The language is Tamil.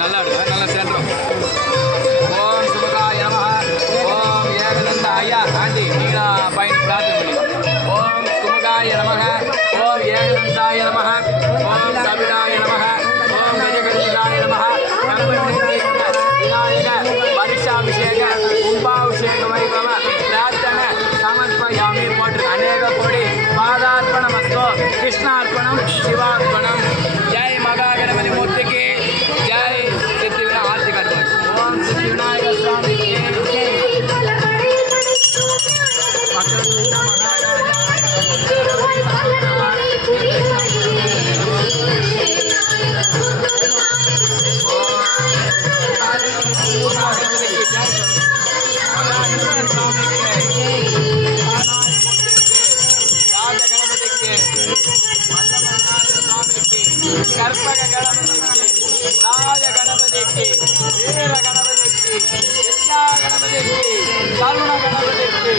நல்லா எடுங்க, நல்லா சேர்ந்துடும். ஓம் சுபகாய நமஹ. ஓம் ஏகதந்தாய ஆண்டி நீங்களா பயன் பிரார்த்தனை பண்ணி. ஓம் சுமுகாய நமஹ. ஓம் ஏகதந்தாய நமஹ. ஓம் கபிலாய நமஹ. ஓம் கஜகடிகாய நமஹ. விநாயக வருஷாபிஷேக கும்பாபிஷேக வைபவ பிரார்த்தனை சமர்ப்பயாமி போட்டு அநேக கோடி பாதார்ப்பணமஸ்து. கிருஷ்ணார்ப்பணம் சிவார்ப்பணம். ஜெய் மகா கணபதி மூர்த்திக்கு ஜெய். சித்தி விநாயக ஆர்த்தி காட்டுவார். ஓம் சித்தி விநாயக சுவாமிக்கு கற்பக கணபதிக்கு ராஜ கணபதிக்கு வீர கணபதிக்கு எல்லா கணபதிக்கு கருண கணபதிக்கு